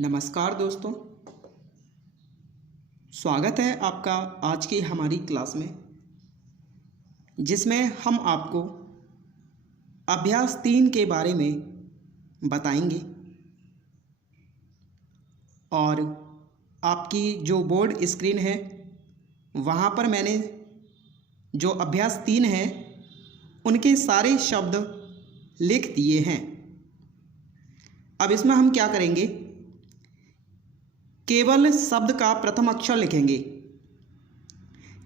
नमस्कार दोस्तों, स्वागत है आपका आज की हमारी क्लास में, जिसमें हम आपको अभ्यास 3 के बारे में बताएंगे। और आपकी जो बोर्ड स्क्रीन है वहाँ पर मैंने जो अभ्यास 3 है उनके सारे शब्द लिख दिए हैं। अब इसमें हम क्या करेंगे, केवल शब्द का प्रथम अक्षर लिखेंगे।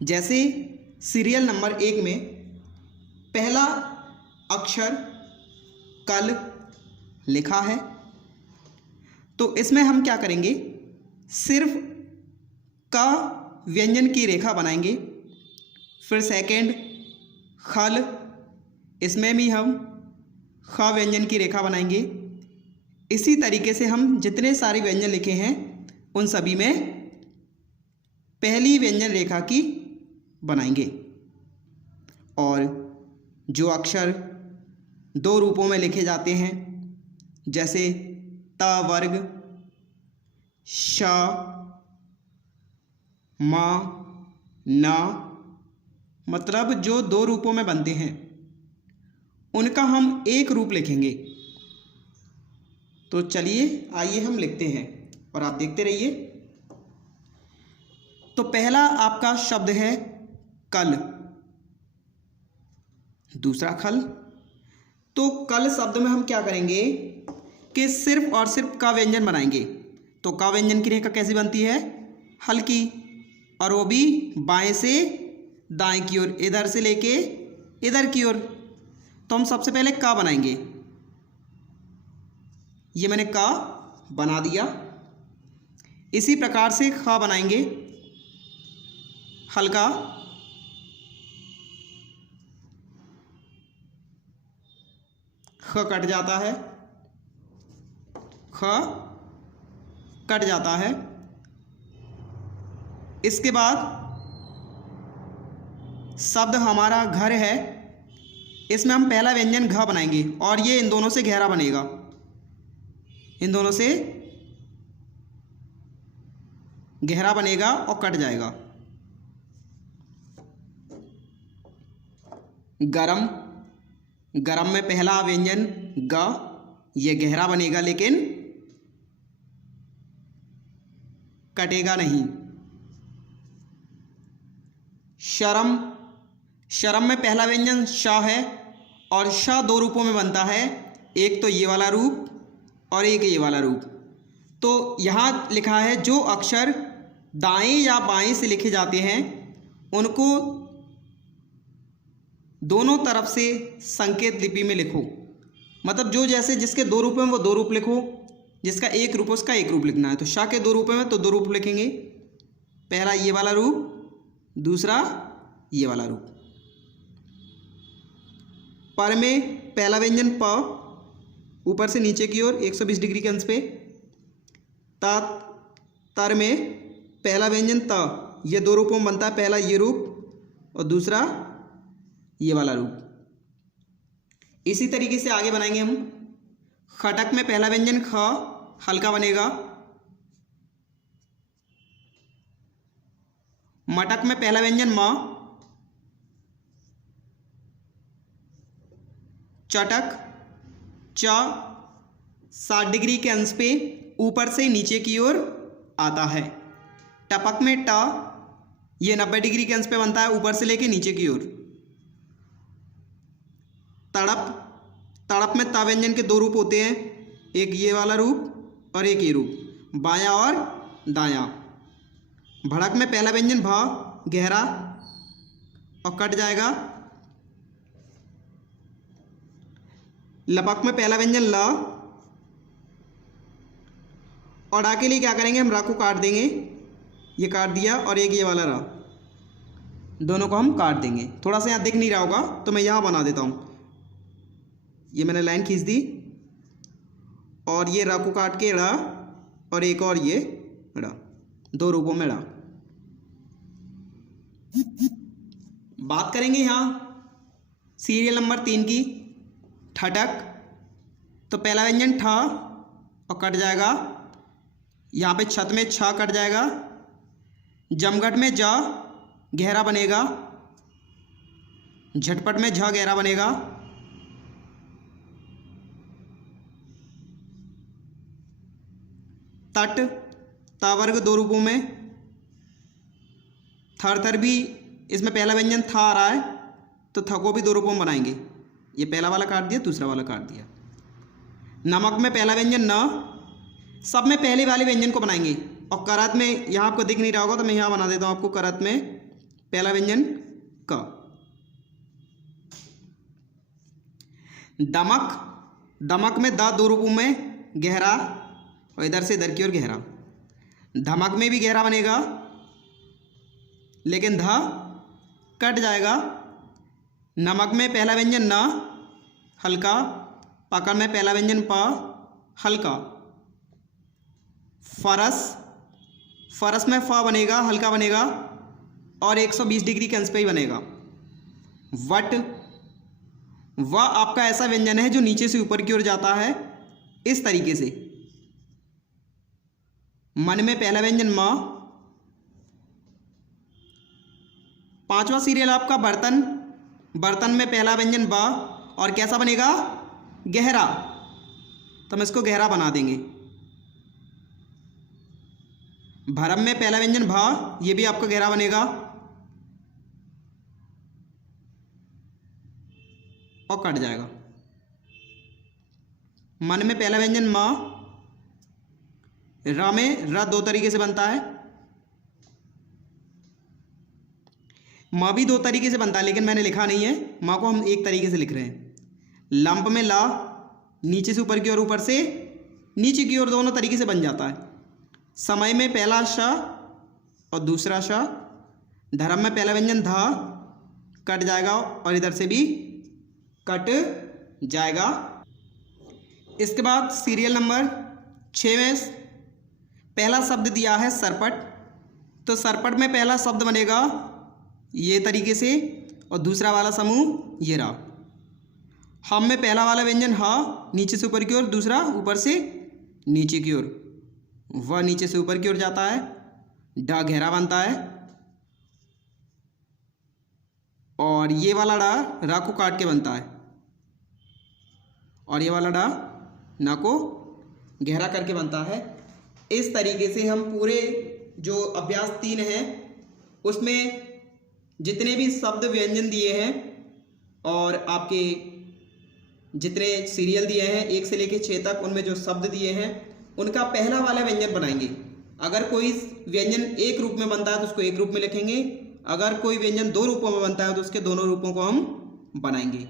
जैसे सीरियल नंबर 1 में पहला अक्षर कल लिखा है, तो इसमें हम क्या करेंगे, सिर्फ का व्यंजन की रेखा बनाएंगे। फिर सेकंड खल, इसमें भी हम ख व्यंजन की रेखा बनाएंगे। इसी तरीके से हम जितने सारे व्यंजन लिखे हैं उन सभी में पहली व्यंजन रेखा की बनाएंगे। और जो अक्षर 2 रूपों में लिखे जाते हैं, जैसे त वर्ग, श, म, न, मतलब जो 2 रूपों में बनते हैं उनका हम एक रूप लिखेंगे। तो चलिए आइए हम लिखते हैं और आप देखते रहिए। तो पहला आपका शब्द है कल, दूसरा खल। तो कल शब्द में हम क्या करेंगे कि सिर्फ और सिर्फ का व्यंजन बनाएंगे। तो का व्यंजन की रेखा कैसी बनती है, हल्की, और वो भी बाएं से दाएं की ओर, इधर से लेके इधर की ओर। तो हम सबसे पहले का बनाएंगे। ये मैंने का बना दिया। इसी प्रकार से ख बनाएंगे, हल्का, ख कट जाता है, ख कट जाता है। इसके बाद शब्द हमारा घर है, इसमें हम पहला व्यंजन घ बनाएंगे और ये इन दोनों से गहरा बनेगा, इन दोनों से गहरा बनेगा और कट जाएगा। गरम, गरम में पहला व्यंजन ग, ये गहरा बनेगा लेकिन कटेगा नहीं। शर्म, शर्म में पहला व्यंजन श है और श 2 रूपों में बनता है, एक तो ये वाला रूप और एक ये वाला रूप। तो यहाँ लिखा है जो अक्षर दाएं या बाएं से लिखे जाते हैं उनको दोनों तरफ से संकेत लिपि में लिखो। मतलब जो जैसे जिसके 2 रूप हैं वो 2 रूप लिखो, जिसका एक रूप उसका एक रूप लिखना है। तो शा के 2 रूप में तो 2 रूप लिखेंगे, पहला ये वाला रूप, दूसरा ये वाला रूप। पर में पहला व्यंजन प, ऊपर से नीचे की ओर 120 डिग्री के अंश पे। तर में पहला व्यंजन त, ये 2 रूपों में बनता है, पहला ये रूप और दूसरा ये वाला रूप। इसी तरीके से आगे बनाएंगे हम। खटक में पहला व्यंजन ख, हल्का बनेगा। मटक में पहला व्यंजन म। चटक, च 60 डिग्री के अंश पे ऊपर से नीचे की ओर आता है। टपक में ट, ये 90 डिग्री के अंश पे बनता है, ऊपर से लेके नीचे की ओर। तड़प, तड़प में ता व्यंजन के 2 रूप होते हैं, एक ये वाला रूप और एक ये रूप, बायां और दायां। भड़क में पहला व्यंजन भ, गहरा और कट जाएगा। लपक में पहला व्यंजन ल, और डा के लिए क्या करेंगे, हम रा को काट देंगे, ये काट दिया, और एक ये वाला रा, दोनों को हम काट देंगे। थोड़ा सा यहाँ दिख नहीं रहा होगा तो मैं यहाँ बना देता हूँ। ये मैंने लाइन खींच दी और ये रा को काट के रा, और एक और ये रा, 2 रूपों में रा। बात करेंगे यहाँ सीरियल नंबर 3 की, ठटक। तो पहला व्यंजन ठ और कट जाएगा, यहाँ पे छत में छ कट जाएगा, जमघट में ज गहरा बनेगा, झटपट में झ गहरा बनेगा, तट ता वर्ग दो रूपों में, थर भी इसमें पहला व्यंजन था आ रहा है तो थ को भी दो रूपों में बनाएंगे। ये पहला वाला काट दिया, दूसरा वाला काट दिया। नमक में पहला व्यंजन न, सब में पहले वाले व्यंजन को बनाएंगे। और करत में यहाँ आपको दिख नहीं रहा होगा तो मैं यहाँ बना देता हूँ आपको। करत में पहला व्यंजन क। दमक, दमक में द दो रूपों में गहरा और इधर से इधर की ओर गहरा। धमक में भी गहरा बनेगा लेकिन ध कट जाएगा। नमक में पहला व्यंजन न हल्का, पकड़ में पहला व्यंजन प हल्का। फरस, फरस में फ बनेगा, हल्का बनेगा और 120 डिग्री के अंश पे ही बनेगा। वट, वह आपका ऐसा व्यंजन है जो नीचे से ऊपर की ओर जाता है इस तरीके से। मन में पहला व्यंजन म। पांचवा सीरियल आपका बर्तन, बर्तन में पहला व्यंजन ब और कैसा बनेगा? गहरा, तो हम इसको गहरा बना देंगे। भरम में पहला व्यंजन भ, ये भी आपका गहरा बनेगा और कट जाएगा। मन में पहला व्यंजन म। र में र दो तरीके से बनता है, म भी दो तरीके से बनता है लेकिन मैंने लिखा नहीं है, म को हम एक तरीके से लिख रहे हैं। लंप में ला, नीचे से ऊपर की ओर, ऊपर से नीचे की ओर, दोनों तरीके से बन जाता है। समय में पहला श और दूसरा श। धर्म में पहला व्यंजन ध, कट जाएगा और इधर से भी कट जाएगा। इसके बाद सीरियल नंबर 6 में पहला शब्द दिया है सरपट, तो सरपट में पहला शब्द बनेगा ये तरीके से और दूसरा वाला समूह ये रहा। हम में पहला वाला व्यंजन ह, नीचे से ऊपर की ओर, दूसरा ऊपर से नीचे की ओर। वह नीचे से ऊपर की ओर जाता है, ड गहरा बनता है और ये वाला डा रा को काट के बनता है और ये वाला डा ना को गहरा करके बनता है। इस तरीके से हम पूरे जो अभ्यास 3 है उसमें जितने भी शब्द व्यंजन दिए हैं और आपके जितने सीरियल दिए हैं 1 से लेकर 6 तक, उनमें जो शब्द दिए हैं उनका पहला वाला व्यंजन बनाएंगे। अगर कोई व्यंजन एक रूप में बनता है तो उसको एक रूप में लिखेंगे, अगर कोई व्यंजन 2 रूपों में बनता है तो उसके दोनों रूपों को हम बनाएंगे।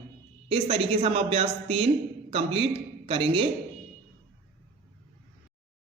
इस तरीके से हम अभ्यास 3 कंप्लीट करेंगे।